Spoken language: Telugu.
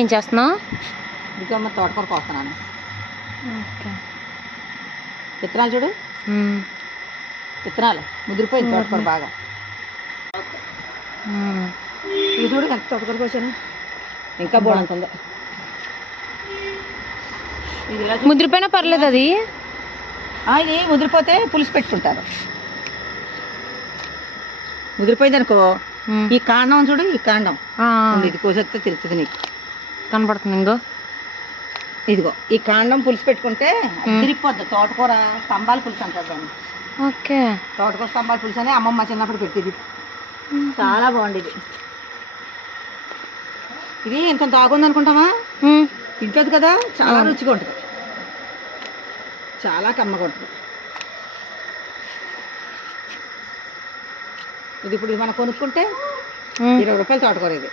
ఏం చేస్తున్నావు? ఇదిగమ్మ తోటకూర కోస్తున్నాను. విత్తనాలు చూడు, విత్తనాలు ముదిరిపోయింది తోటకూర బాగా. ఇది చూడు ఎంత తోటకూర కోసాను, ఇంకా బోడంత ఉంది. ఇది ఇలా ముదిరిపోయినా పర్లేదు. అది ఇది ముదిరిపోతే పులుసు పెట్టుకుంటారు. ముదిరిపోయింది అనుకో, ఈ కాండం చూడు, ఈ కాండం ఇది కోసేస్తే తెలుస్తుంది నీకు, కనపడుతుంది. ఇంకో ఇదిగో ఈ కాండం పులుసు పెట్టుకుంటే తిరిగిపోద్ది. తోటకూర స్తంభాల పులుసు అంటారు దాన్ని. ఓకే, తోటకూర స్తంభాల పులుసు అని అమ్మమ్మ చిన్నప్పుడు పెట్టింది. చాలా బాగుండేది. ఇది ఇంత తాగుంది అనుకుంటామా, ఇంట్లోది కదా, చాలా రుచిగా ఉంటుంది, చాలా కమ్మగా ఉంటుంది. ఇది ఇప్పుడు మనం కొనుక్కుంటే 20 రూపాయలు తోటకూర ఇది.